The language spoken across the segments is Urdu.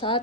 7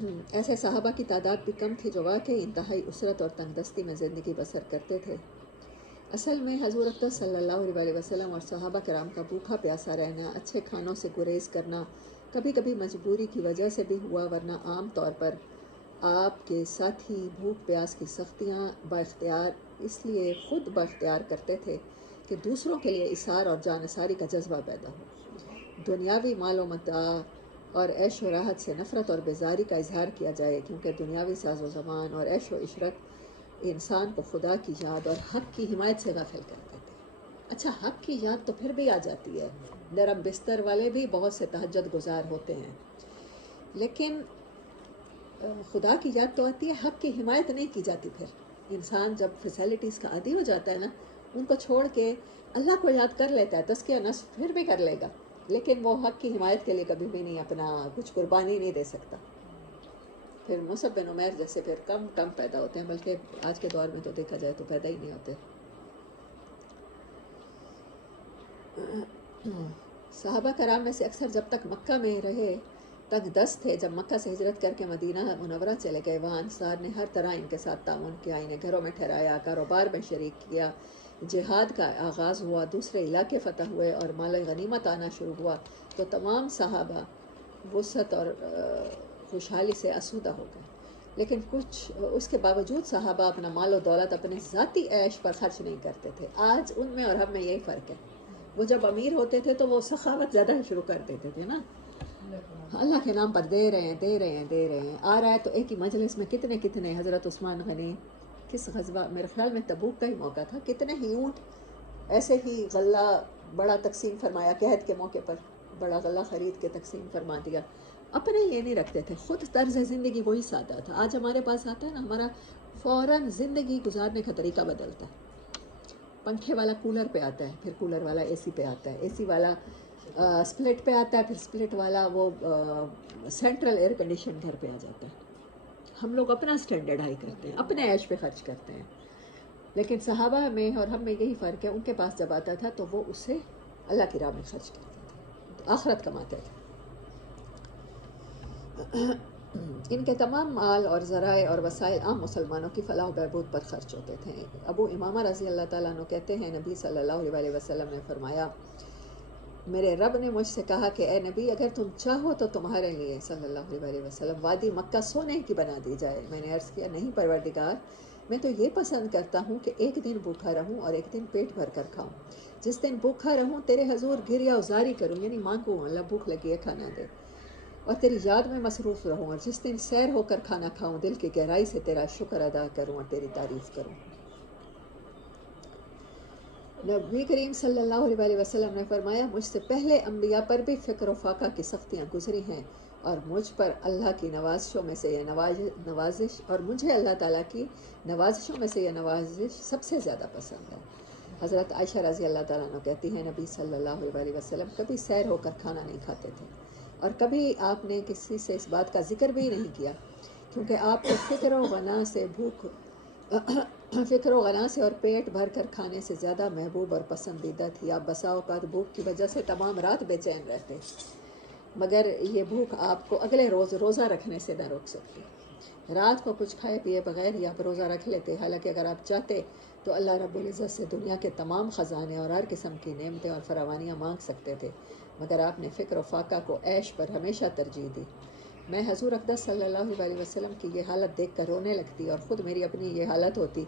ایسے صحابہ کی تعداد بھی کم تھی جو واقعی انتہائی اسرت اور تنگ دستی میں زندگی بسر کرتے تھے۔ اصل میں حضور اقدس صلی اللہ علیہ وسلم اور صحابہ کرام کا بھوکا پیاسا رہنا، اچھے کھانوں سے گریز کرنا کبھی کبھی مجبوری کی وجہ سے بھی ہوا، ورنہ عام طور پر آپ کے ساتھی بھوک پیاس کی سختیاں بااختیار اس لیے خود بااختیار کرتے تھے کہ دوسروں کے لیے اثار اور جانثاری کا جذبہ پیدا ہو، دنیاوی مال و متاع اور عیش و راحت سے نفرت اور بیزاری کا اظہار کیا جائے، کیونکہ دنیاوی ساز و سامان اور عیش و عشرت انسان کو خدا کی یاد اور حق کی حمایت سے غافل کر دیتے ہیں۔ اچھا، حق کی یاد تو پھر بھی آ جاتی ہے، نرم بستر والے بھی بہت سے تہجد گزار ہوتے ہیں، لیکن خدا کی یاد تو آتی ہے، حق کی حمایت نہیں کی جاتی۔ پھر انسان جب فیسیلٹیز کا عادی ہو جاتا ہے نا، ان کو چھوڑ کے اللہ کو یاد کر لیتا ہے، تزکیہ نفس پھر بھی کر لے گا، لیکن وہ حق کی حمایت کے لیے کبھی بھی نہیں اپنا کچھ قربانی نہیں دے سکتا۔ پھر مصعب بن عمیر جیسے پھر کم پیدا ہوتے ہیں، بلکہ آج کے دور میں تو دیکھا جائے تو پیدا ہی نہیں ہوتے۔ صحابہ کرام میں سے اکثر جب تک مکہ میں رہے تنگ دست تھے، جب مکہ سے ہجرت کر کے مدینہ منورہ چلے گئے، وہاں انصار نے ہر طرح ان کے ساتھ تعاون کیا، انہیں گھروں میں ٹھہرایا، کاروبار میں شریک کیا، جہاد کا آغاز ہوا، دوسرے علاقے فتح ہوئے اور مال غنیمت آنا شروع ہوا، تو تمام صحابہ وسعت اور خوشحالی سے آسودہ ہو گئے۔ لیکن اس کے باوجود صحابہ اپنا مال و دولت اپنے ذاتی عیش پر خرچ نہیں کرتے تھے۔ آج ان میں اور ہم میں یہی فرق ہے، وہ جب امیر ہوتے تھے تو وہ سخاوت زیادہ شروع کر دیتے تھے نا، اللہ کے نام پر دے رہے ہیں، آ رہا ہے تو ایک ہی مجلس میں کتنے حضرت عثمان غنی کس غزوہ، میرے خیال میں تبوک کا ہی موقع تھا، کتنے ہی اونٹ ایسے ہی غلہ بڑا تقسیم فرمایا، قحط کے موقع پر بڑا غلہ خرید کے تقسیم فرما دیا۔ اپنے لیے نہیں رکھتے تھے، خود طرز زندگی وہی سادہ تھا۔ آج ہمارے پاس آتا ہے نا، ہمارا فوراً زندگی گزارنے کا طریقہ بدلتا ہے، پنکھے والا کولر پہ آتا ہے، پھر کولر والا اے سی پہ آتا ہے، اے سی والا سپلٹ پہ آتا ہے، پھر سپلٹ والا وہ سینٹرل ایئر کنڈیشن گھر پہ آ جاتا ہے۔ ہم لوگ اپنا سٹینڈرڈ ہائی کرتے ہیں، اپنے عیش پہ خرچ کرتے ہیں، لیکن صحابہ میں اور ہم میں یہی فرق ہے، ان کے پاس جب آتا تھا تو وہ اسے اللہ کی راہ میں خرچ کرتے تھے، آخرت کماتے تھے۔ ان کے تمام مال اور ذرائع اور وسائل عام مسلمانوں کی فلاح و بہبود پر خرچ ہوتے تھے۔ ابو امامہ رضی اللہ تعالیٰ عنہ کہتے ہیں، نبی صلی اللہ علیہ وسلم نے فرمایا، میرے رب نے مجھ سے کہا کہ اے نبی، اگر تم چاہو تو تمہارے لیے صلی اللہ علیہ وسلم وادی مکہ سونے کی بنا دی جائے۔ میں نے عرض کیا، نہیں پروردگار، میں تو یہ پسند کرتا ہوں کہ ایک دن بھوکا رہوں اور ایک دن پیٹ بھر کر کھاؤں۔ جس دن بھوکا رہوں تیرے حضور گریہ ازاری کروں، یعنی مانگوں اللہ بھوک لگی ہے کھانا دے، اور تیری یاد میں مصروف رہوں، اور جس دن سیر ہو کر کھانا کھاؤں دل کی گہرائی سے تیرا شکر ادا کروں اور تیری تعریف کروں۔ نبی کریم صلی اللہ علیہ وسلم نے فرمایا، مجھ سے پہلے انبیاء پر بھی فکر و فاقہ کی سختیاں گزری ہیں، اور مجھ پر اللہ کی نوازشوں میں سے یہ نوازش اور مجھے اللہ تعالیٰ کی نوازشوں میں سے یہ نوازش سب سے زیادہ پسند ہے۔ حضرت عائشہ رضی اللہ تعالیٰ عنہ کہتی ہیں، نبی صلی اللہ علیہ وسلم کبھی سیر ہو کر کھانا نہیں کھاتے تھے، اور کبھی آپ نے کسی سے اس بات کا ذکر بھی نہیں کیا، کیونکہ آپ کو فکر و غنا سے اور پیٹ بھر کر کھانے سے زیادہ محبوب اور پسندیدہ تھی۔ آپ بسا اوقات بھوک کی وجہ سے تمام رات بے چین رہتے، مگر یہ بھوک آپ کو اگلے روز روزہ رکھنے سے نہ روک سکتی۔ رات کو کچھ کھائے پیے بغیر ہی آپ روزہ رکھ لیتے، حالانکہ اگر آپ چاہتے تو اللہ رب العزت سے دنیا کے تمام خزانے اور ہر قسم کی نعمتیں اور فراوانیاں مانگ سکتے تھے، مگر آپ نے فکر و فاقہ کو عیش پر ہمیشہ ترجیح دی۔ میں حضور اقدس صلی اللہ علیہ وسلم کی یہ حالت دیکھ کر رونے لگتی، اور خود میری اپنی یہ حالت ہوتی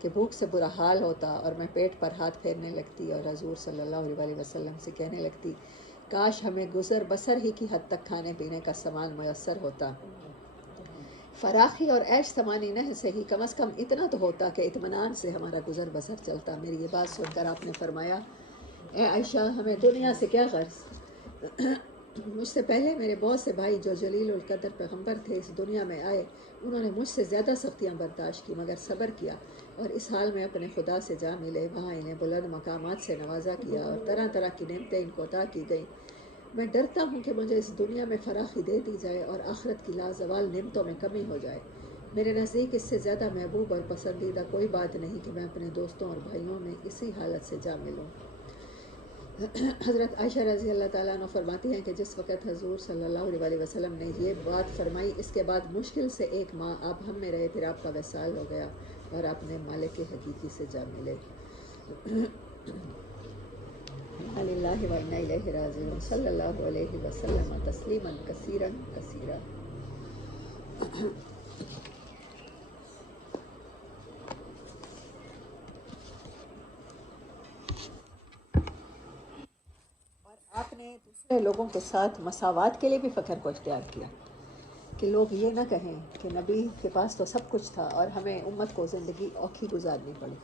کہ بھوک سے برا حال ہوتا اور میں پیٹ پر ہاتھ پھیرنے لگتی اور حضور صلی اللہ علیہ وسلم سے کہنے لگتی، کاش ہمیں گزر بسر ہی کی حد تک کھانے پینے کا سامان میسر ہوتا، فراخی اور عیش سمانی نہ سے ہی کم از کم اتنا تو ہوتا کہ اطمینان سے ہمارا گزر بسر چلتا۔ میری یہ بات سن کر آپ نے فرمایا، اے عائشہ، ہمیں دنیا سے کیا غرض؟ مجھ سے پہلے میرے بہت سے بھائی جو جلیل القدر پیغمبر تھے اس دنیا میں آئے، انہوں نے مجھ سے زیادہ سختیاں برداشت کی، مگر صبر کیا، اور اس حال میں اپنے خدا سے جا ملے، وہاں انہیں بلند مقامات سے نوازا کیا اور طرح طرح کی نعمتیں ان کو عطا کی گئیں۔ میں ڈرتا ہوں کہ مجھے اس دنیا میں فراخی دے دی جائے اور آخرت کی لازوال نعمتوں میں کمی ہو جائے۔ میرے نزدیک اس سے زیادہ محبوب اور پسندیدہ کوئی بات نہیں کہ میں اپنے دوستوں اور بھائیوں میں اسی حالت سے جا ملوں۔ حضرت عائشہ رضی اللہ تعالیٰ عنہ فرماتی ہیں کہ جس وقت حضور صلی اللہ علیہ وسلم نے یہ بات فرمائی، اس کے بعد مشکل سے 1 ماہ آپ ہم میں رہے، پھر آپ کا وصال ہو گیا اور آپ نے مالک حقیقی سے جا ملے۔ للہ و انا الیہ راجعون، صلی اللہ علیہ وسلم تسلیما کثیرا کثیرا۔ آپ نے دوسرے لوگوں کے ساتھ مساوات کے لیے بھی فخر کو اختیار کیا کہ لوگ یہ نہ کہیں کہ نبی کے پاس تو سب کچھ تھا اور ہمیں امت کو زندگی اوکھی گزارنی پڑی۔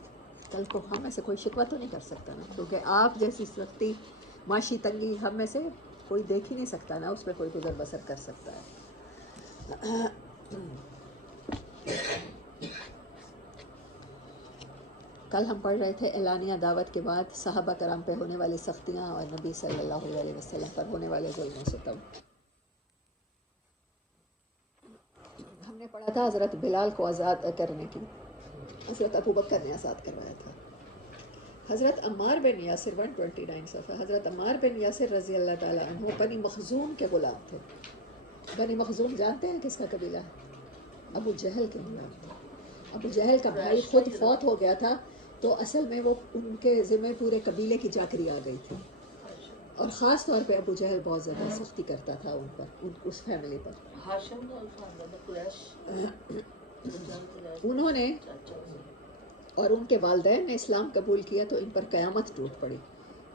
کل کو ہم میں سے کوئی شکوہ تو نہیں کر سکتا نا، کیونکہ آپ جیسی سختی، معاشی تنگی ہم میں سے کوئی دیکھ ہی نہیں سکتا نا، اس پہ کوئی گزر بسر کر سکتا ہے۔ کل ہم پڑھ رہے تھے اعلانیہ دعوت کے بعد صحابہ کرام پہ ہونے والی سختیاں اور نبی صلی اللہ علیہ وسلم پر ہونے والے ظلم و ستم۔ ہم نے پڑھا تھا حضرت بلال کو آزاد کرنے کی حضرت ابوبکر نے آزاد کروایا تھا۔ حضرت عمار بن یاسر 129 صفحہ، حضرت عمار بن یاسر رضی اللہ تعالیٰ عنہ بنی مخزوم کے غلام تھے۔ بنی مخزوم جانتے ہیں کس کا قبیلہ ہے؟ ابو جہل کے غلام تھے۔ ابو جہل کا بھائی خود فوت ہو گیا تھا، تو اصل میں وہ ان کے ذمہ پورے قبیلے کی چاکری آ گئی تھی، اور خاص طور پہ ابو جہل بہت زیادہ سختی کرتا تھا ان پر، اس فیملی پر۔ انہوں نے اور ان کے والدین نے اسلام قبول کیا تو ان پر قیامت ٹوٹ پڑی۔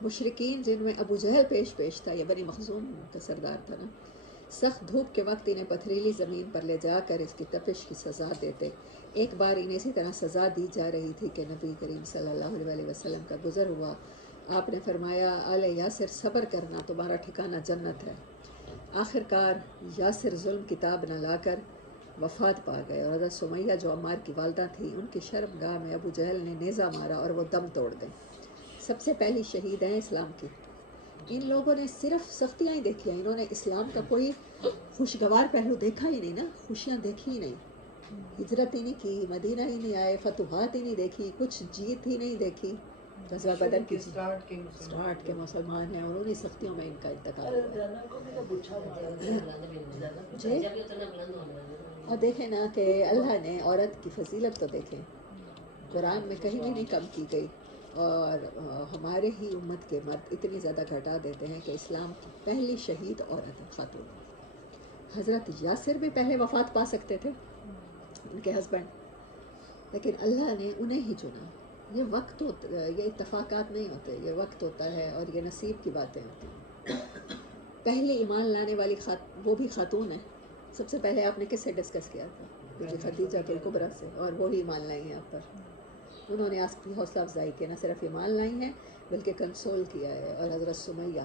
مشرکین جن میں ابو جہل پیش تھا، یہ بنی مخزوم کا سردار تھا نا، سخت دھوپ کے وقت انہیں پتھریلی زمین پر لے جا کر اس کی تپش کی سزا دیتے۔ ایک بار انہیں اسی طرح سزا دی جا رہی تھی کہ نبی کریم صلی اللہ علیہ وسلم کا گزر ہوا۔ آپ نے فرمایا، آل یاسر صبر کرنا، تمہارا ٹھکانہ جنت ہے۔ آخر کار یاسر ظلم کتاب نہ لا کر وفات پا گئے، اور حضرت سمیہ جو عمار کی والدہ تھی، ان کی شرمگاہ میں ابو جہل نے نیزہ مارا اور وہ دم توڑ گئے۔ سب سے پہلی شہید ہیں اسلام کی۔ ان لوگوں نے صرف سختیاں ہی دیکھی ہیں، انہوں نے اسلام کا کوئی خوشگوار پہلو دیکھا ہی نہیں نا، خوشیاں دیکھی ہی نہیں، ہجرت ہی نہیں کی، مدینہ ہی نہیں آئے، فتوحات ہی نہیں دیکھی، کچھ جیت ہی نہیں دیکھی۔ غزوہ بدر کی سٹارٹ کے مسلمان ہیں اور انہی سختیوں میں ان کا انتقال جی۔ اور دیکھیں نا کہ اللہ نے عورت کی فضیلت تو دیکھیں، قرآن میں کہیں بھی نہیں کم کی گئی، اور ہمارے ہی امت کے مرد اتنی زیادہ گھٹا دیتے ہیں کہ اسلام کی پہلی شہید عورت ہے، خاتون۔ حضرت یاسر بھی پہلے وفات پا سکتے تھے، ان کے ہسبینڈ، لیکن اللہ نے انہیں ہی چنا۔ یہ وقت یہ اتفاقات نہیں ہوتے، یہ وقت ہوتا ہے اور یہ نصیب کی باتیں ہوتی ہیں۔ پہلی ایمان لانے والی وہ بھی خاتون ہے۔ سب سے پہلے آپ نے کس سے ڈسکس کیا تھا؟ خدیجہ الکبریٰ سے، اور وہی ایمان لائی ہیں آپ پر۔ انہوں نے آپ کی حوصلہ افزائی کی، نہ صرف ایمان لائی ہیں بلکہ کنسول کیا ہے۔ اور حضرت سمیہ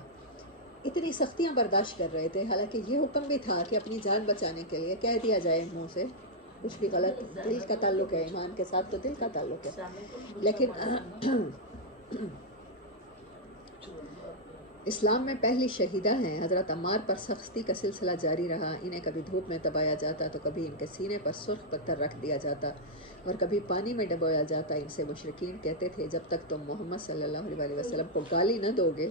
اتنی سختیاں برداشت کر رہے تھے، حالانکہ یہ حکم بھی تھا کہ اپنی جان بچانے کے لیے کہہ دیا جائے منہ سے کچھ بھی غلط، دل کا تعلق ہے، ایمان کے ساتھ تو دل کا تعلق ہے، لیکن اسلام میں پہلی شہیدہ ہیں۔ حضرت عمار پر سختی کا سلسلہ جاری رہا، انہیں کبھی دھوپ میں دبایا جاتا تو کبھی ان کے سینے پر سرخ پتھر رکھ دیا جاتا اور کبھی پانی میں ڈبویا جاتا۔ ان سے مشرکین کہتے تھے، جب تک تم محمد صلی اللہ علیہ وسلم کو گالی نہ دو گے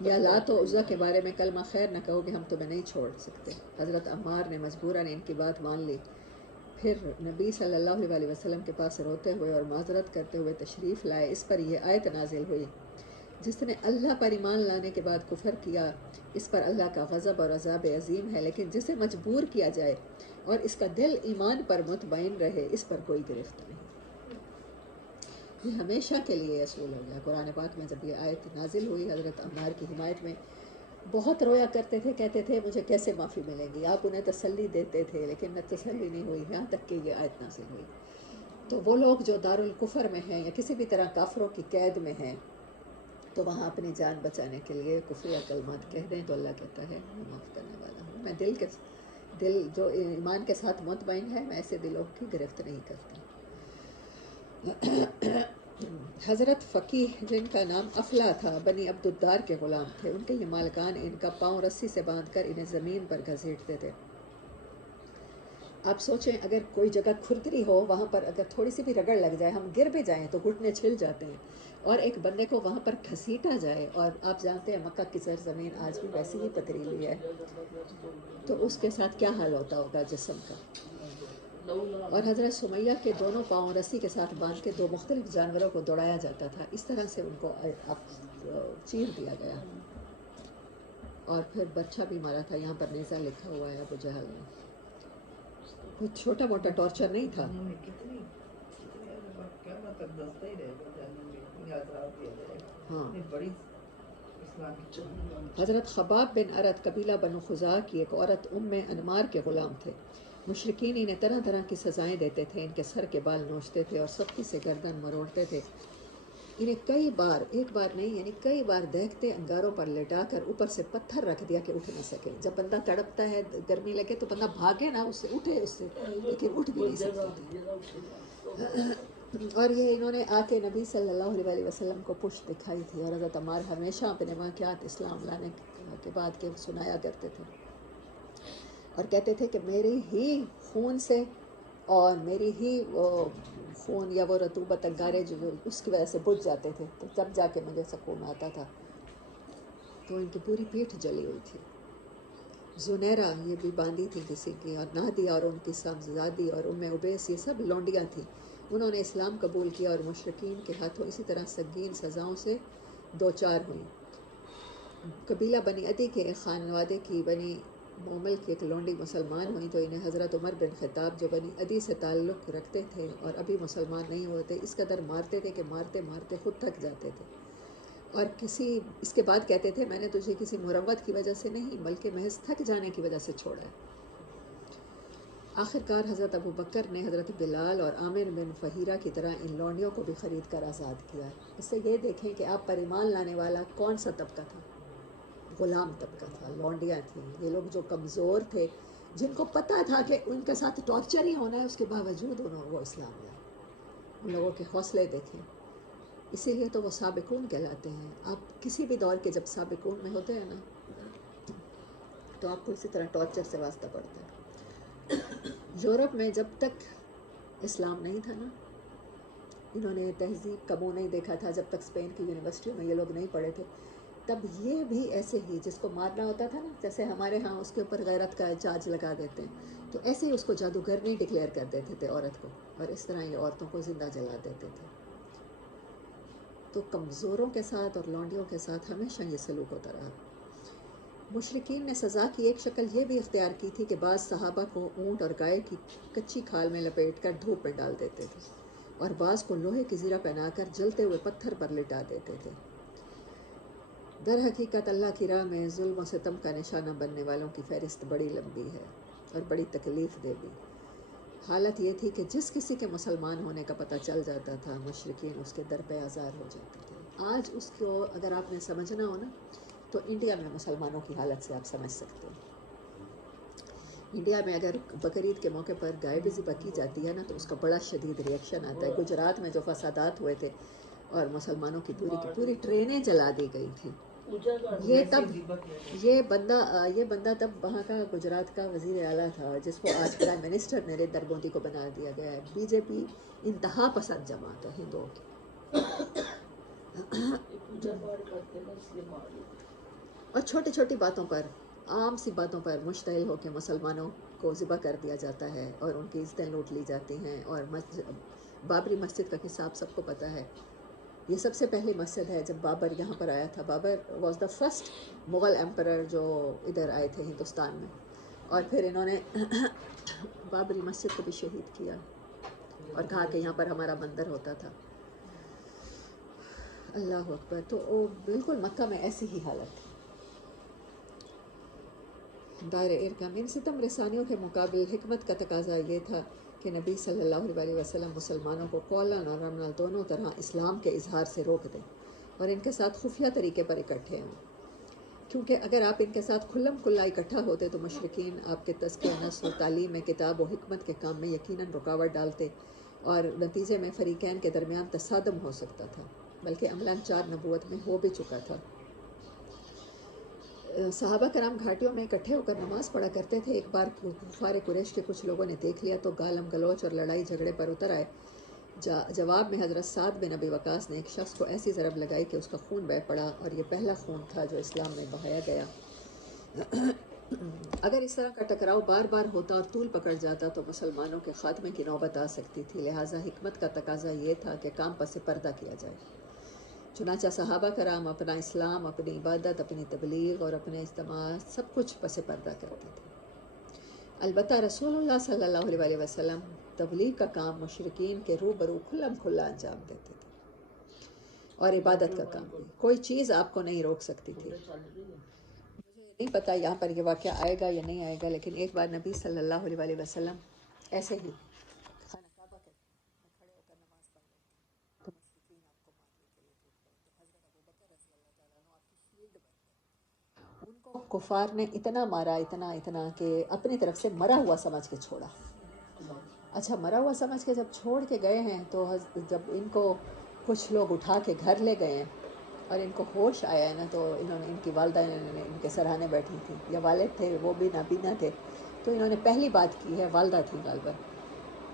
یا لات و عزیٰ کے بارے میں کلمہ خیر نہ کہو گے، ہم تمہیں نہیں چھوڑ سکتے۔ حضرت عمار نے مجبوراً ان کی بات مان لی، پھر نبی صلی اللہ علیہ وسلم کے پاس روتے ہوئے اور معذرت کرتے ہوئے تشریف لائے۔ اس پر یہ آیت نازل ہوئی، جس نے اللہ پر ایمان لانے کے بعد کفر کیا، اس پر اللہ کا غضب اور عذاب عظیم ہے، لیکن جسے مجبور کیا جائے اور اس کا دل ایمان پر مطمئن رہے، اس پر کوئی گرفت نہیں۔ یہ ہمیشہ کے لیے اصول ہو گیا۔ قرآن پاک میں جب یہ آیت نازل ہوئی، حضرت عمار کی حمایت میں بہت رویا کرتے تھے، کہتے تھے مجھے کیسے معافی ملے گی۔ آپ انہیں تسلی دیتے تھے، لیکن نہ تسلی نہیں ہوئی، یہاں تک کہ یہ آیت نازل ہوئی۔ تو وہ لوگ جو دارالکفر میں ہیں یا کسی بھی طرح کافروں کی قید میں ہیں، تو وہاں اپنی جان بچانے کے لیے کفر یا کلمات کہہ دیں تو اللہ کہتا ہے میں معاف کرنے والا ہوں۔ میں دل جو ایمان کے ساتھ مطمئن ہے، میں ایسے دلوں کی گرفت نہیں کرتا۔ حضرت فقیہ جن کا نام افلا تھا، بنی عبدالدار کے غلام تھے، ان کے یہ مالکان ان کا پاؤں رسی سے باندھ کر انہیں زمین پر گھسیٹتے تھے۔ آپ سوچیں اگر کوئی جگہ کھردری ہو وہاں پر اگر تھوڑی سی بھی رگڑ لگ جائے ہم گر بھی جائیں تو گھٹنے چھل جاتے ہیں، اور ایک بندے کو وہاں پر گھسیٹا جائے، اور آپ جانتے ہیں مکہ کی سرزمین آج بھی ویسی ہی پتھریلی ہے، تو اس کے ساتھ کیا حال ہوتا ہوگا جسم کا۔ اور حضرت سمیہ کے دونوں پاؤں رسی کے ساتھ باندھ کے دو مختلف جانوروں کو دوڑایا جاتا تھا، اس طرح سے ان کو چیر دیا گیا، اور پھر بچہ بھی مارا تھا، یہاں پر نیزہ لکھا ہوا ہے ابو جہل نے۔ کوئی چھوٹا موٹا ٹارچر نہیں تھا۔ ہاں، حضرت خباب بن ارد قبیلہ بنو خزاع کی ایک عورت ام انمار کے غلام تھے۔ مشرکین انہیں طرح طرح کی سزائیں دیتے تھے، ان کے سر کے بال نوچتے تھے اور سختی سے گردن مروڑتے تھے۔ انہیں کئی بار، ایک بار نہیں یعنی کئی بار دیکھتے انگاروں پر لٹا کر اوپر سے پتھر رکھ دیا کہ اٹھ نہ سکے۔ جب بندہ تڑپتا ہے، گرمی لگے تو بندہ بھاگے نا، اس سے اٹھے، اس سے لیکن اٹھ بھی نہیں سکتے تھے۔ اور یہ انہوں نے آ کے نبی صلی اللہ علیہ وسلم کو پشت دکھائی تھی، اور حضرت عمار ہمیشہ اپنے واقعات اسلام لانے کے بعد کے سنایا کرتے تھے، اور کہتے تھے کہ میری ہی خون سے اور میری ہی خون یا وہ رطوبت انگارے جو اس کی وجہ سے بجھ جاتے تھے، تو تب جا کے مجھے سکون آتا تھا۔ تو ان کی پوری پیٹھ جلی ہوئی تھی۔ زنیرہ یہ بھی باندھی تھی کسی کی، اور نادیہ اور ان کی صاحبزادی اور ام عبیس یہ سب لونڈیاں تھیں۔ انہوں نے اسلام قبول کیا اور مشرکین کے ہاتھوں اسی طرح سنگین سزاؤں سے دوچار ہوئیں۔ قبیلہ بنی عدی کے ایک خانوادے کی بنی مومل کی ایک لونڈی مسلمان ہوئی تو انہیں حضرت عمر بن خطاب جو بنی عدی سے تعلق رکھتے تھے اور ابھی مسلمان نہیں ہوتے، اس قدر مارتے تھے کہ مارتے مارتے خود تھک جاتے تھے، اور اس کے بعد کہتے تھے میں نے تجھے کسی مروت کی وجہ سے نہیں بلکہ محض تھک جانے کی وجہ سے چھوڑا ہے۔ آخر کار حضرت ابو بکر نے حضرت بلال اور عامر بن فہیرہ کی طرح ان لونڈیوں کو بھی خرید کر آزاد کیا۔ اس سے یہ دیکھیں کہ آپ پر ایمان لانے والا کون سا طبقہ تھا؟ غلام طبقہ تھا، لونڈیاں تھیں، یہ لوگ جو کمزور تھے، جن کو پتہ تھا کہ ان کے ساتھ ٹارچر ہی ہونا ہے، اس کے باوجود وہ اسلام لائے۔ ان لوگوں کے حوصلے دیکھیں، اسی لیے تو وہ سابقون کہلاتے ہیں۔ آپ کسی بھی دور کے جب سابقون میں ہوتے ہیں نا تو آپ کو اسی طرح ٹارچر سے واسطہ پڑتا ہے۔ یورپ میں جب تک اسلام نہیں تھا نا، انہوں نے تہذیب کا منہ نہیں دیکھا تھا، جب تک اسپین کی یونیورسٹیوں میں یہ لوگ نہیں پڑھے تھے، تب یہ بھی ایسے ہی جس کو مارنا ہوتا تھا نا، جیسے ہمارے ہاں اس کے اوپر غیرت کا چارج لگا دیتے ہیں، تو ایسے ہی اس کو جادوگر نہیں ڈکلیئر کر دیتے تھے عورت کو، اور اس طرح یہ عورتوں کو زندہ جلا دیتے تھے۔ تو کمزوروں کے ساتھ اور لونڈیوں کے ساتھ ہمیشہ یہ سلوک ہوتا رہا۔ مشرکین نے سزا کی ایک شکل یہ بھی اختیار کی تھی کہ بعض صحابہ کو اونٹ اور گائے کی کچی کھال میں لپیٹ کر دھوپ میں ڈال دیتے تھے، اور بعض کو لوہے کی زیرہ پہنا کر جلتے ہوئے پتھر پر لٹا دیتے تھے۔ در حقیقت اللہ کی راہ میں ظلم و ستم کا نشانہ بننے والوں کی فہرست بڑی لمبی ہے اور بڑی تکلیف دہ بھی۔ حالت یہ تھی کہ جس کسی کے مسلمان ہونے کا پتہ چل جاتا تھا، مشرکین اس کے در پہ آزار ہو جاتے تھے۔ آج اس کو اگر آپ نے سمجھنا ہو نا تو انڈیا میں مسلمانوں کی حالت سے آپ سمجھ سکتے ہیں۔ انڈیا میں اگر بقرعید کے موقع پر گائے بھی ذبح کی جاتی ہے نا تو اس کا بڑا شدید ریئیکشن آتا ہے۔ گجرات میں جو فسادات ہوئے تھے اور مسلمانوں کی پوری ٹرینیں جلا دی گئی تھیں، یہ بندہ تب وہاں کا گجرات کا وزیر اعلیٰ تھا، جس کو آج پرائم منسٹر نریندر مودی کو بنا دیا گیا ہے۔ بی جے پی انتہا پسند جماعت ہے ہندوؤں کی۔ اور چھوٹی چھوٹی باتوں پر، عام سی باتوں پر مشتعل ہو کے مسلمانوں کو ذبح کر دیا جاتا ہے اور ان کی عزتیں لوٹ لی جاتی ہیں۔ اور بابری مسجد کا قصہ آپ سب کو پتہ ہے، یہ سب سے پہلی مسجد ہے جب بابر یہاں پر آیا تھا۔ Babar was the first Mughal emperor جو ادھر آئے تھے ہندوستان میں، اور پھر انہوں نے بابری مسجد کو بھی شہید کیا اور کہا کہ یہاں پر ہمارا مندر ہوتا تھا۔ اللہ اکبر۔ تو بالکل مکہ میں ایسی ہی حالت تھی۔ دائرہ ارکام ان ستم رسانیوں کے مقابل حکمت کا تقاضا یہ تھا کہ نبی صلی اللہ علیہ وسلم مسلمانوں کو قولاً اور عملاً دونوں طرح اسلام کے اظہار سے روک دیں اور ان کے ساتھ خفیہ طریقے پر اکٹھے ہوں، کیونکہ اگر آپ ان کے ساتھ کھلم کھلا اکٹھا ہوتے تو مشرکین آپ کے تزکیہ نفس و تعلیم کتاب و حکمت کے کام میں یقیناً رکاوٹ ڈالتے اور نتیجے میں فریقین کے درمیان تصادم ہو سکتا تھا، بلکہ عملاً 4 نبوت میں ہو بھی چکا تھا۔ صحابہ کرام گھاٹیوں میں اکٹھے ہو کر نماز پڑھا کرتے تھے۔ ایک بار کفار قریش کے کچھ لوگوں نے دیکھ لیا تو گالم گلوچ اور لڑائی جھگڑے پر اتر آئے۔ جواب میں حضرت سعد بن ابی وقاص نے ایک شخص کو ایسی ضرب لگائی کہ اس کا خون بہہ پڑا، اور یہ پہلا خون تھا جو اسلام میں بہایا گیا۔ اگر اس طرح کا ٹکراؤ بار بار ہوتا اور طول پکڑ جاتا تو مسلمانوں کے خاتمے کی نوبت آ سکتی تھی، لہٰذا حکمت کا تقاضا یہ تھا کہ کام پس پردہ کیا جائے۔ چنانچہ صحابہ کرام اپنا اسلام، اپنی عبادت، اپنی تبلیغ اور اپنے اجتماعات سب کچھ پس پردہ کرتے تھے۔ البتہ رسول اللہ صلی اللہ علیہ وسلم تبلیغ کا کام مشرکین کے روبرو کھلم کھلا انجام دیتے تھے، اور عبادت کا کام بھی۔ کوئی چیز آپ کو نہیں روک سکتی تھی۔ مجھے نہیں پتا یہاں پر یہ واقعہ آئے گا یا نہیں آئے گا، لیکن ایک بار نبی صلی اللہ علیہ وسلم ایسے ہی خانہ کعبہ کے کھڑے ہو کر نماز پڑھ رہے تھے تو مشرکین آپ کو مارنے کے لیے ٹوٹ پڑے، تو حضرت ابوبکر رضی اللہ تعالیٰ عنہ آپ کی شیلڈ بن گئے۔ ان کو کفار نے اتنا مارا، اتنا کہ اپنی طرف سے مرا ہوا سمجھ کے چھوڑا۔ اچھا، مرا ہوا سمجھ کے جب چھوڑ کے گئے ہیں تو جب ان کو کچھ لوگ اٹھا کے گھر لے گئے ہیں اور ان کو ہوش آیا ہے نا، تو انہوں نے، ان کی والدہ نے ان کے سرہانے بیٹھی تھی، یا والد تھے وہ بھی نابینا تھے، تو انہوں نے پہلی بات کی ہے، والدہ تھی غالباً،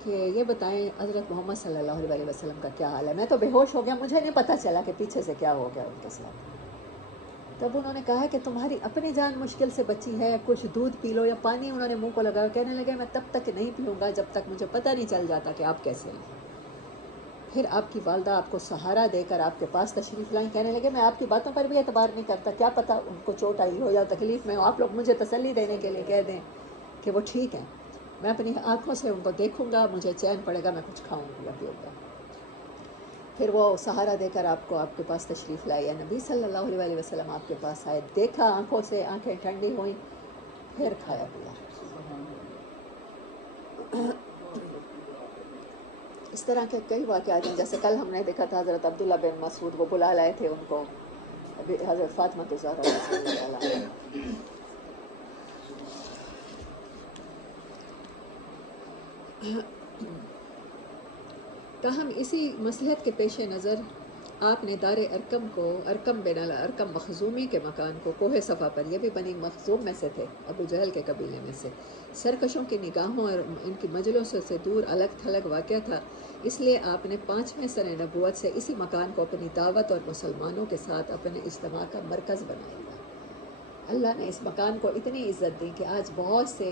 کہ یہ بتائیں حضرت محمد صلی اللہ علیہ وسلم کا کیا حال ہے؟ میں تو بے ہوش ہو گیا، مجھے نہیں پتہ چلا کہ پیچھے سے کیا ہو گیا ان کے ساتھ۔ تب انہوں نے کہا کہ تمہاری اپنی جان مشکل سے بچی ہے، کچھ دودھ پی لو یا پانی۔ انہوں نے منہ کو لگا، کہنے لگے میں تب تک نہیں پیوں گا جب تک مجھے پتہ نہیں چل جاتا کہ آپ کیسے ہیں۔ پھر آپ کی والدہ آپ کو سہارا دے کر آپ کے پاس تشریف لائیں، کہنے لگے میں آپ کی باتوں پر بھی اعتبار نہیں کرتا، کیا پتہ ان کو چوٹ آئی ہو یا تکلیف میں ہو، آپ لوگ مجھے تسلی دینے کے لیے کہہ دیں کہ وہ ٹھیک ہیں، میں اپنی آنکھوں سے ان کو دیکھوں گا، مجھے چین پڑے گا، میں کچھ کھاؤں گا یا پیوں گا۔ پھر وہ سہارا دے کر آپ کو آپ کے پاس تشریف لائے، نبی صلی اللہ علیہ وسلم آپ کے پاس آئے، دیکھا آنکھوں سے، آنکھیں ٹھنڈی ہوئیں، پھر کھایا پیا۔ اس طرح کے کئی واقعات ہیں، جیسے کل ہم نے دیکھا تھا حضرت عبداللہ بن مسعود، وہ بلا لائے تھے ان کو، حضرت فاطمہ الزہرا رضی اللہ تعالیٰ عنہا۔ تاہم اسی مصلحت کے پیش نظر آپ نے دار ارکم کو، ارکم بن الارکم مخزومی کے مکان کو، کوہ صفا پر، یہ بھی بنی مخزوم میں سے تھے، ابو جہل کے قبیلے میں سے، سرکشوں کی نگاہوں اور ان کی مجلسوں سے دور الگ تھلگ واقع تھا، اس لیے آپ نے 5ویں سنہ نبوت سے اسی مکان کو اپنی دعوت اور مسلمانوں کے ساتھ اپنے اجتماع کا مرکز بنایا تھا۔ اللہ نے اس مکان کو اتنی عزت دی کہ آج بہت سے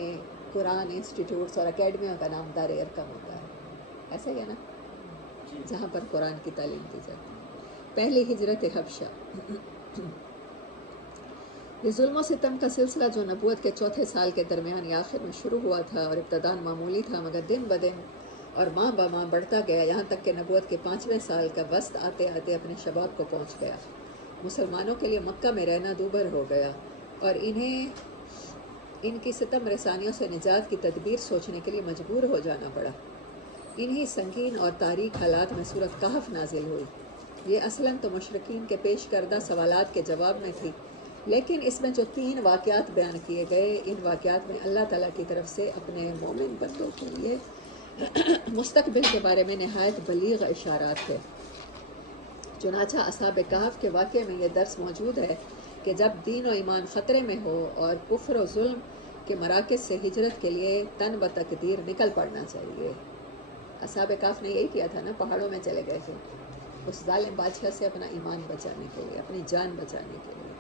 قرآن انسٹیٹیوٹس اور اکیڈمیوں کا نام دار ارکم ہوتا ہے، ایسا ہی ہے نا، جہاں پر قرآن کی تعلیم دی جاتی ہے۔ پہلی ہجرت حبشہ، یہ ظلم و ستم کا سلسلہ جو نبوت کے چوتھے سال کے درمیان یا آخر میں شروع ہوا تھا اور ابتداً معمولی تھا، مگر دن بدن اور ماہ بماہ بڑھتا گیا، یہاں تک کہ نبوت کے 5ویں سال کا وسط آتے آتے اپنے شباب کو پہنچ گیا۔ مسلمانوں کے لیے مکہ میں رہنا دوبھر ہو گیا اور انہیں ان کی ستم رسانیوں سے نجات کی تدبیر سوچنے کے لیے مجبور ہو جانا پڑا۔ انہی سنگین اور تاریک حالات میں سورۃ کہف نازل ہوئی۔ یہ اصلاً تو مشرکین کے پیش کردہ سوالات کے جواب میں تھی، لیکن اس میں جو 3 واقعات بیان کیے گئے، ان واقعات میں اللہ تعالیٰ کی طرف سے اپنے مومن بندوں کے لیے مستقبل کے بارے میں نہایت بلیغ اشارات تھے۔ چنانچہ اصحاب کہف کے واقعے میں یہ درس موجود ہے کہ جب دین و ایمان خطرے میں ہو اور کفر و ظلم کے مراکز سے ہجرت کے لیے تن بتقدیر نکل پڑنا چاہیے۔ اصحاب کہف نے یہی کیا تھا نا، پہاڑوں میں چلے گئے تھے اس ظالم بادشاہ سے اپنا ایمان بچانے کے لیے، اپنی جان بچانے کے لیے۔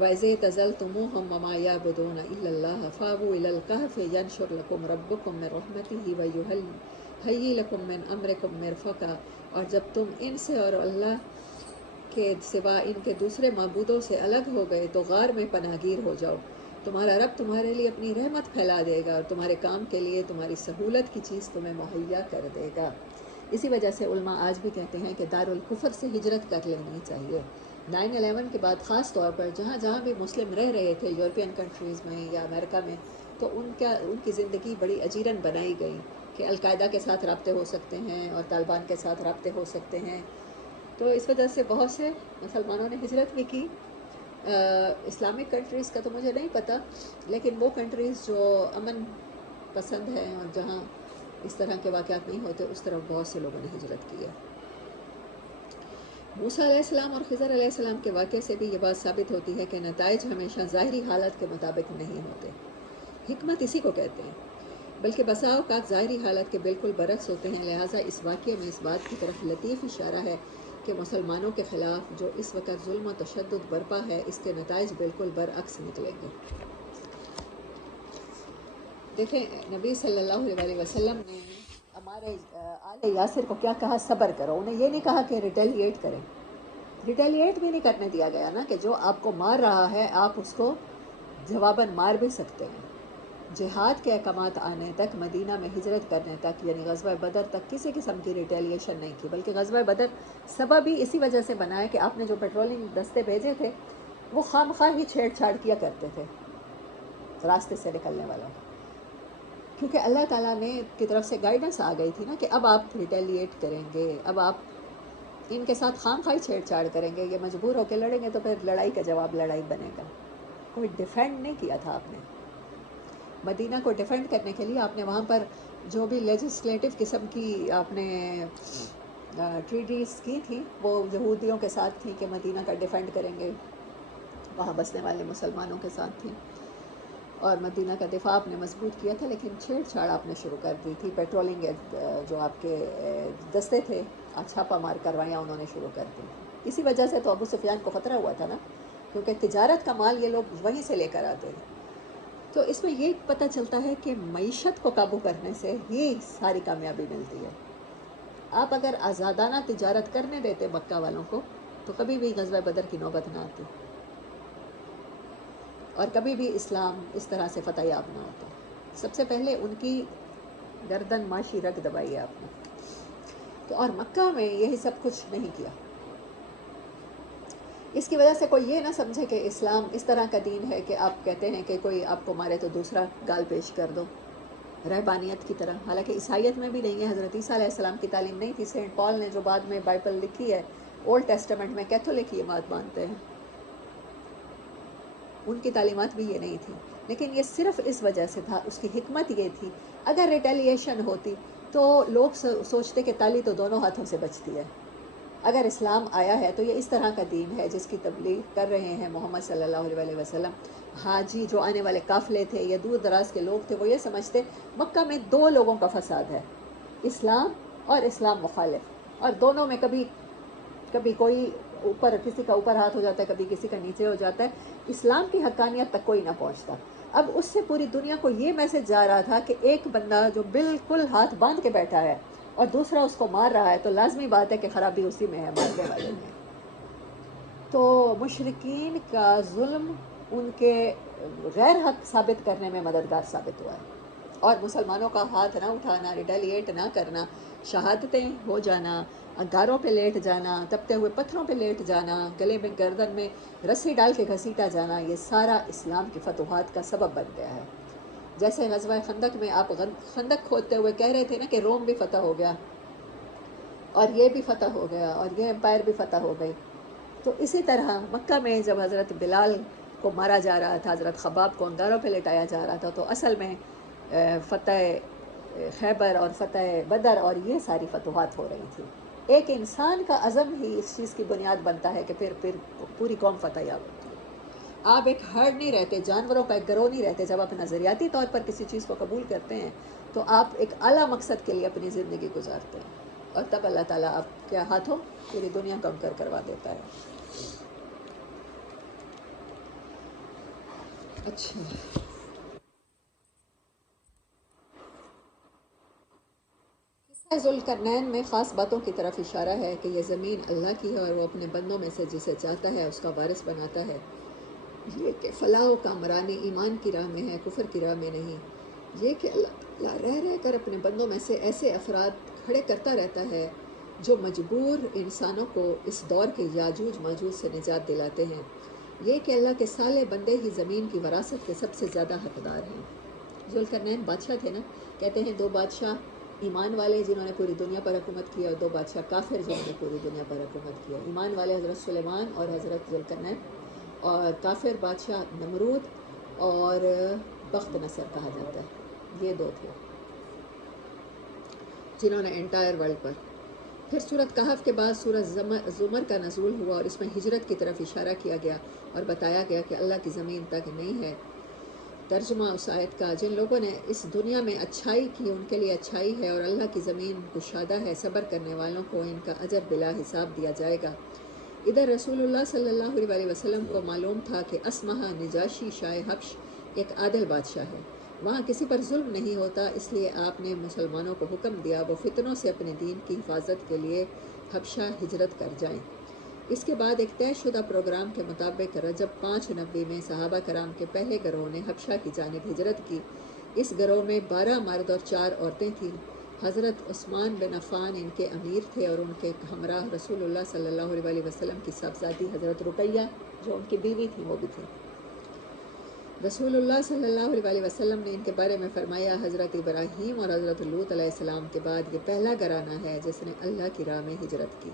وَإِذِ اعْتَزَلْتُمُوهُمْ وَمَا يَعْبُدُونَ إِلَّا اللَّهَ فَأْوُوا إِلَى الْكَهْفِ يَنشُرْ لَكُمْ رَبُّكُمْ مِنْ رَحْمَتِهِ وَيُهَيِّئْ لَكُمْ مِنْ أَمْرِكُمْ مِرْفَقًا، اور جب تم ان سے اور اللہ کے سوا ان کے دوسرے معبودوں سے الگ ہو گئے تو غار میں پناہ گیر ہو جاؤ، تمہارا رب تمہارے لیے اپنی رحمت پھیلا دے گا اور تمہارے کام کے لیے تمہاری سہولت کی چیز تمہیں مہیا کر دے گا۔ اسی وجہ سے علماء آج بھی کہتے ہیں کہ دارالکفر سے ہجرت کر لینی چاہیے۔ 9/11 کے بعد خاص طور پر جہاں جہاں بھی مسلم رہ رہے تھے، یورپین کنٹریز میں یا امریکہ میں، تو ان کی زندگی بڑی اجیرن بنائی گئی کہ القاعدہ کے ساتھ رابطے ہو سکتے ہیں اور طالبان کے ساتھ رابطے ہو سکتے ہیں، تو اس وجہ سے بہت سے مسلمانوں نے ہجرت بھی کی۔ اسلامک کنٹریز کا تو مجھے نہیں پتہ، لیکن وہ کنٹریز جو امن پسند ہیں اور جہاں اس طرح کے واقعات نہیں ہوتے، اس طرف بہت سے لوگوں نے ہجرت کی ہے۔ موسیٰ علیہ السلام اور خضر علیہ السلام کے واقعے سے بھی یہ بات ثابت ہوتی ہے کہ نتائج ہمیشہ ظاہری حالت کے مطابق نہیں ہوتے۔ حکمت اسی کو کہتے ہیں، بلکہ بسا اوقات ظاہری حالت کے بالکل برعکس ہوتے ہیں۔ لہٰذا اس واقعے میں اس بات کی طرف لطیف اشارہ ہے کہ مسلمانوں کے خلاف جو اس وقت ظلم و تشدد برپا ہے، اس کے نتائج بالکل برعکس نکلیں گے۔ دیکھیں نبی صلی اللہ علیہ وسلم نے ہمارے آل یاسر کو کیا کہا؟ صبر کرو۔ انہیں یہ نہیں کہا کہ ریٹیلیٹ کریں، ریٹیلیٹ بھی نہیں کرنے دیا گیا نا، کہ جو آپ کو مار رہا ہے آپ اس کو جواباً مار بھی سکتے ہیں۔ جہاد کے احکامات آنے تک، مدینہ میں ہجرت کرنے تک، یعنی غزوہ بدر تک کسی قسم کی ریٹیلیشن نہیں کی، بلکہ غزوہ بدر سبب ہی اسی وجہ سے بنا ہے کہ آپ نے جو پیٹرولنگ دستے بھیجے تھے وہ خام خواہ ہی چھیڑ چھاڑ کیا کرتے تھے راستے سے نکلنے والوں، کیونکہ اللہ تعالیٰ نے کی طرف سے گائیڈنس آ گئی تھی نا کہ اب آپ ریٹیلیٹ کریں گے، اب آپ ان کے ساتھ خام خواہ چھیڑ چھاڑ کریں گے، یہ مجبور ہو کے لڑیں گے تو پھر لڑائی کا جواب لڑائی بنے گا۔ کوئی ڈیفینڈ نہیں کیا تھا آپ نے مدینہ کو، ڈیفینڈ کرنے کے لیے آپ نے وہاں پر جو بھی لیجسلیٹو قسم کی آپ نے ٹریٹیز کی تھی وہ یہودیوں کے ساتھ تھی کہ مدینہ کا ڈیفینڈ کریں گے، وہاں بسنے والے مسلمانوں کے ساتھ تھی، اور مدینہ کا دفاع آپ نے مضبوط کیا تھا، لیکن چھیڑ چھاڑ آپ نے شروع کر دی تھی۔ پیٹرولنگ جو آپ کے دستے تھے چھاپہ مار کروائیاں انہوں نے شروع کر دی۔ اسی وجہ سے تو ابو سفیان کو خطرہ ہوا تھا نا، کیونکہ تجارت کا مال یہ لوگ وہیں سے لے کر آتے ہیں۔ تو اس میں یہ پتہ چلتا ہے کہ معیشت کو قابو کرنے سے ہی ساری کامیابی ملتی ہے۔ آپ اگر آزادانہ تجارت کرنے دیتے مکہ والوں کو تو کبھی بھی غزوہ بدر کی نوبت نہ آتی، اور کبھی بھی اسلام اس طرح سے فتح یاب نہ ہوتا۔ سب سے پہلے ان کی گردن ماشی رگ دبائی ہے آپ نے، تو اور مکہ میں یہی سب کچھ نہیں کیا۔ اس کی وجہ سے کوئی یہ نہ سمجھے کہ اسلام اس طرح کا دین ہے کہ آپ کہتے ہیں کہ کوئی آپ کو مارے تو دوسرا گال پیش کر دو، رہبانیت کی طرح۔ حالانکہ عیسائیت میں بھی نہیں ہے، حضرت عیسیٰ علیہ السلام کی تعلیم نہیں تھی۔ سینٹ پال نے جو بعد میں بائبل لکھی ہے، اولڈ ٹیسٹمنٹ میں کیتھولک یہ بات مانتے ہیں، ان کی تعلیمات بھی یہ نہیں تھی، لیکن یہ صرف اس وجہ سے تھا، اس کی حکمت یہ تھی۔ اگر ریٹیلیشن ہوتی تو لوگ سوچتے کہ تالی تو دونوں ہاتھوں سے بچتی ہے۔ اگر اسلام آیا ہے تو یہ اس طرح کا دین ہے جس کی تبلیغ کر رہے ہیں محمد صلی اللہ علیہ وسلم۔ حاجی جو آنے والے قافلے تھے یا دور دراز کے لوگ تھے وہ یہ سمجھتے مکہ میں دو لوگوں کا فساد ہے، اسلام اور اسلام مخالف، اور دونوں میں کبھی کوئی اوپر، کسی کا اوپر ہاتھ ہو جاتا ہے، کبھی کسی کا نیچے ہو جاتا ہے، اسلام کی حقانیت تک کوئی نہ پہنچتا۔ اب اس سے پوری دنیا کو یہ میسج جا رہا تھا کہ ایک بندہ جو بالکل ہاتھ باندھ کے بیٹھا ہے اور دوسرا اس کو مار رہا ہے تو لازمی بات ہے کہ خرابی اسی میں ہے، مارنے والے میں۔ تو مشرکین کا ظلم ان کے غیر حق ثابت کرنے میں مددگار ثابت ہوا ہے، اور مسلمانوں کا ہاتھ نہ اٹھانا، ریٹیلیٹ نہ کرنا، شہادتیں ہو جانا، انگاروں پہ لیٹ جانا، تپتے ہوئے پتھروں پہ لیٹ جانا، گلے میں گردن میں رسی ڈال کے گھسیٹا جانا، یہ سارا اسلام کی فتوحات کا سبب بن گیا ہے۔ جیسے غزوہ خندق میں آپ خندق کھودتے ہوئے کہہ رہے تھے نا کہ روم بھی فتح ہو گیا اور یہ بھی فتح ہو گیا اور یہ امپائر بھی فتح ہو گئی، تو اسی طرح مکہ میں جب حضرت بلال کو مارا جا رہا تھا، حضرت خباب کو انگاروں پہ لٹایا جا رہا تھا، تو اصل میں فتح خیبر اور فتح بدر اور یہ ساری فتوحات ہو رہی تھی۔ ایک انسان کا عزم ہی اس چیز کی بنیاد بنتا ہے کہ پھر پوری قوم فتح یاب ہوتی ہے۔ آپ ایک ہرڈ نہیں رہتے، جانوروں کا ایک گروہ نہیں رہتے۔ جب آپ نظریاتی طور پر کسی چیز کو قبول کرتے ہیں تو آپ ایک اعلیٰ مقصد کے لیے اپنی زندگی گزارتے ہیں، اور تب اللہ تعالیٰ آپ کے ہاتھوں پوری دنیا کنکر کروا دیتا ہے۔ اچھا، قصہ ذوالقرنین میں خاص باتوں کی طرف اشارہ ہے کہ یہ زمین اللہ کی ہے اور وہ اپنے بندوں میں سے جسے چاہتا ہے اس کا وارث بناتا ہے۔ یہ کہ فلاح و کامرانی ایمان کی راہ میں ہے، کفر کی راہ میں نہیں۔ یہ کہ اللہ تعالیٰ رہ رہ کر اپنے بندوں میں سے ایسے افراد کھڑے کرتا رہتا ہے جو مجبور انسانوں کو اس دور کے یاجوج ماجوج سے نجات دلاتے ہیں۔ یہ کہ اللہ کے صالح بندے ہی زمین کی وراثت کے سب سے زیادہ حقدار ہیں۔ ذوالقرنین بادشاہ تھے نا، کہتے ہیں دو بادشاہ ایمان والے جنہوں نے پوری دنیا پر حکومت کیا، اور دو بادشاہ کافر جنہوں نے پوری دنیا پر حکومت کیا۔ ایمان والے حضرت سلیمان اور حضرت ذوالقرنین، اور کافر بادشاہ نمرود اور بخت نصر کہا جاتا ہے۔ یہ دو تھے جنہوں نے انٹائر ورلڈ پر پھر سورۃ کہف کے بعد سورۃ زمر کا نزول ہوا اور اس میں ہجرت کی طرف اشارہ کیا گیا اور بتایا گیا کہ اللہ کی زمین تک نہیں ہے۔ ترجمہ اس آیت کا: جن لوگوں نے اس دنیا میں اچھائی کی ان کے لیے اچھائی ہے اور اللہ کی زمین کشادہ ہے، صبر کرنے والوں کو ان کا اجر بلا حساب دیا جائے گا۔ ادھر رسول اللہ صلی اللہ علیہ وسلم کو معلوم تھا کہ اسمہ نجاشی شاہ حبش ایک عادل بادشاہ ہے، وہاں کسی پر ظلم نہیں ہوتا، اس لیے آپ نے مسلمانوں کو حکم دیا وہ فتنوں سے اپنے دین کی حفاظت کے لیے حبشہ ہجرت کر جائیں۔ اس کے بعد ایک طے شدہ پروگرام کے مطابق رجب 5 میں صحابہ کرام کے پہلے گروہ نے حبشہ کی جانب ہجرت کی۔ اس گروہ میں 12 مرد اور 4 عورتیں تھیں۔ حضرت عثمان بن عفان ان کے امیر تھے اور ان کے ہمراہ رسول اللہ صلی اللہ علیہ وسلم کی صاحبزادی حضرت رقیہ جو ان کی بیوی تھی وہ بھی تھی۔ رسول اللہ صلی اللہ علیہ وسلم نے ان کے بارے میں فرمایا: حضرت ابراہیم اور حضرت لوط علیہ السلام کے بعد یہ پہلا گھرانہ ہے جس نے اللہ کی راہ میں ہجرت کی۔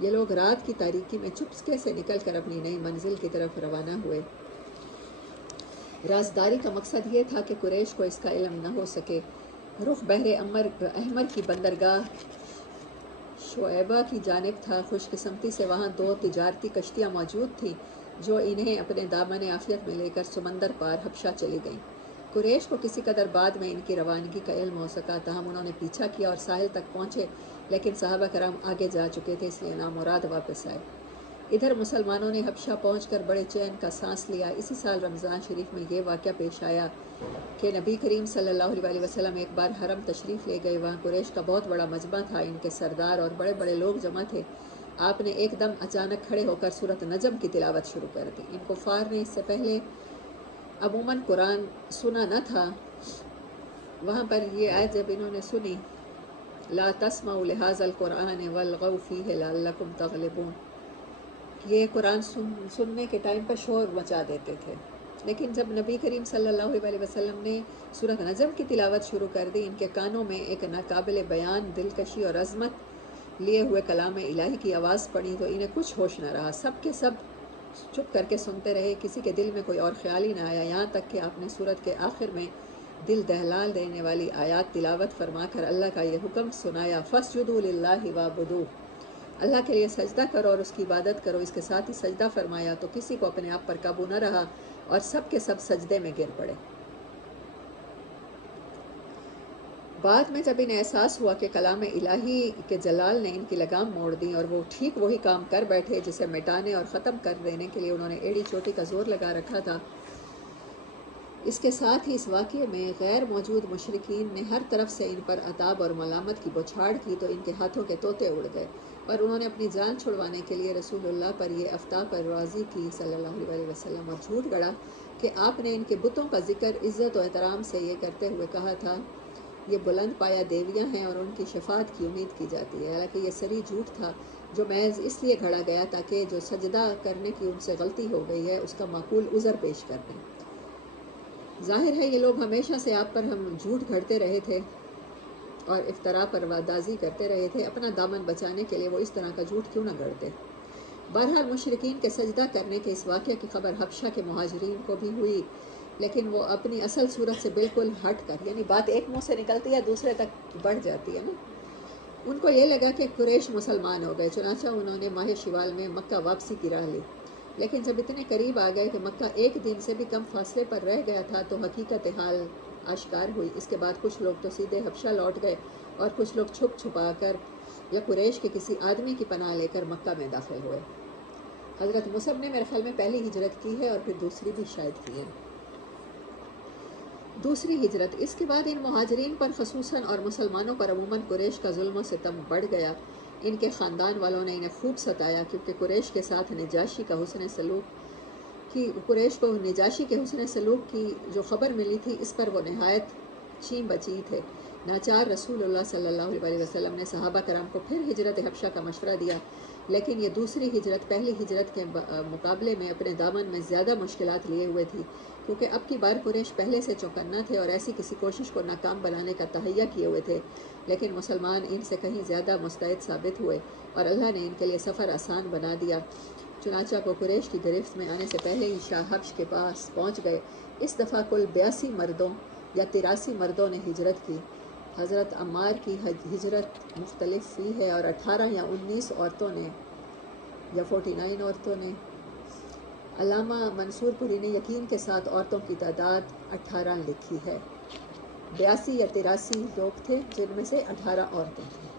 یہ لوگ رات کی تاریکی میں چپکے سے نکل کر اپنی نئی منزل کی طرف روانہ ہوئے۔ رازداری کا مقصد یہ تھا کہ قریش کو اس کا علم نہ ہو سکے۔ رخ بحر احمر کی بندرگاہ شعیبہ کی جانب تھا۔ خوش قسمتی سے وہاں 2 تجارتی کشتیاں موجود تھیں جو انہیں اپنے دامن عافیت میں لے کر سمندر پار حبشہ چلی گئیں۔ قریش کو کسی قدر بعد میں ان کی روانگی کا علم ہو سکا، تاہم انہوں نے پیچھا کیا اور ساحل تک پہنچے، لیکن صحابہ کرام آگے جا چکے تھے، اس لیے نامراد واپس آئے۔ ادھر مسلمانوں نے حبشہ پہنچ کر بڑے چین کا سانس لیا۔ اسی سال رمضان شریف میں یہ واقعہ پیش آیا کہ نبی کریم صلی اللہ علیہ وسلم ایک بار حرم تشریف لے گئے۔ وہاں قریش کا بہت بڑا مجمع تھا، ان کے سردار اور بڑے بڑے لوگ جمع تھے۔ آپ نے ایک دم اچانک کھڑے ہو کر سورۃ نجم کی تلاوت شروع کر دی۔ ان کفار نے اس سے پہلے عموماً قرآن سنا نہ تھا۔ وہاں پر یہ آیت جب انہوں نے سنی، لا تسمعوا لهذا القرآن والغوا فیہ لعلکم تغلبون، یہ قرآن سننے کے ٹائم پر شور مچا دیتے تھے، لیکن جب نبی کریم صلی اللہ علیہ وسلم نے سورۃ نجم کی تلاوت شروع کر دی، ان کے کانوں میں ایک ناقابل بیان دلکشی اور عظمت لیے ہوئے کلام الہی کی آواز پڑی تو انہیں کچھ ہوش نہ رہا۔ سب کے سب چپ کر کے سنتے رہے، کسی کے دل میں کوئی اور خیال ہی نہ آیا، یہاں تک کہ آپ نے سورت کے آخر میں دل دہلا دینے والی آیات تلاوت فرما کر اللہ کا یہ حکم سنایا: فَاسْجُدُوا لِلَّهِ وَاعْبُدُوهُ، اللہ کے لیے سجدہ کرو اور اس کی عبادت کرو۔ اس کے ساتھ ہی سجدہ فرمایا تو کسی کو اپنے آپ پر قابو نہ رہا اور سب کے سب سجدے میں گر پڑے۔ بعد میں جب انہیں احساس ہوا کہ کلام الہی کے جلال نے ان کی لگام موڑ دی اور وہ ٹھیک وہی کام کر بیٹھے جسے مٹانے اور ختم کر دینے کے لیے انہوں نے ایڑی چوٹی کا زور لگا رکھا تھا، اس کے ساتھ ہی اس واقعے میں غیر موجود مشرکین نے ہر طرف سے ان پر عتاب اور ملامت کی بوچھاڑ کی تو ان کے ہاتھوں کے طوطے اڑ گئے، اور انہوں نے اپنی جان چھڑوانے کے لیے رسول اللہ پر یہ افتاح پروازی کی صلی اللہ علیہ وسلم اور جھوٹ گڑا کہ آپ نے ان کے بتوں کا ذکر عزت و احترام سے یہ کرتے ہوئے کہا تھا یہ بلند پایا دیویاں ہیں اور ان کی شفاعت کی امید کی جاتی ہے، حالانکہ یہ سری جھوٹ تھا جو محض اس لیے گھڑا گیا تاکہ جو سجدہ کرنے کی ان سے غلطی ہو گئی ہے اس کا معقول عذر پیش کر دیں۔ ظاہر ہے یہ لوگ ہمیشہ سے آپ پر ہم جھوٹ گھڑتے رہے تھے اور افتراء پروادازی کرتے رہے تھے، اپنا دامن بچانے کے لیے وہ اس طرح کا جھوٹ کیوں نہ گھڑتے۔ بہرحال مشرکین کے سجدہ کرنے کے اس واقعے کی خبر حبشہ کے مہاجرین کو بھی ہوئی، لیکن وہ اپنی اصل صورت سے بالکل ہٹ کر، یعنی بات ایک منہ سے نکلتی ہے دوسرے تک بڑھ جاتی ہے نا، ان کو یہ لگا کہ قریش مسلمان ہو گئے، چنانچہ انہوں نے ماہ شوال میں مکہ واپسی کی راہ لی، لیکن جب اتنے قریب آ گئے کہ مکہ ایک دن سے بھی کم فاصلے پر رہ گیا تھا تو حقیقت حال آشکار ہوئی۔ اس کے بعد کچھ لوگ تو سیدھے حبشہ لوٹ گئے اور کچھ لوگ چھپ چھپا کر یا قریش کے کسی آدمی کی پناہ لے کر مکہ میں داخل ہوئے۔ حضرت مصعب نے میرے خیال میں پہلی ہجرت کی ہے اور پھر دوسری بھی شاید کی ہے۔ دوسری ہجرت، اس کے بعد ان مہاجرین پر خصوصاً اور مسلمانوں پر عموماً قریش کا ظلم و ستم بڑھ گیا۔ ان کے خاندان والوں نے انہیں خوب ستایا کیونکہ قریش کے ساتھ نجاشی کا حسن سلوک کی قریش کو نجاشی کے حسن سلوک کی جو خبر ملی تھی اس پر وہ نہایت چین بچی تھے۔ ناچار رسول اللہ صلی اللہ علیہ وسلم نے صحابہ کرام کو پھر ہجرت حبشہ کا مشورہ دیا، لیکن یہ دوسری ہجرت پہلی ہجرت کے مقابلے میں اپنے دامن میں زیادہ مشکلات لیے ہوئے تھی، کیونکہ اب کی بار قریش پہلے سے چوکنا تھے اور ایسی کسی کوشش کو ناکام بنانے کا تہیہ کیے ہوئے تھے، لیکن مسلمان ان سے کہیں زیادہ مستعد ثابت ہوئے اور اللہ نے ان کے لیے سفر آسان بنا دیا۔ چنانچہ وہ قریش کی گرفت میں آنے سے پہلے ہی شاہ حبش کے پاس پہنچ گئے۔ اس دفعہ کل 82 مردوں یا 83 مردوں نے ہجرت کی۔ حضرت عمار کی ہجرت مختلف ہوئی ہے اور 18 یا 19 عورتوں نے یا 49 عورتوں نے. علامہ منصور پوری نے یقین کے ساتھ عورتوں کی تعداد 18 لکھی ہے. 82 یا 83 لوگ تھے جن میں سے 18 عورتیں تھیں.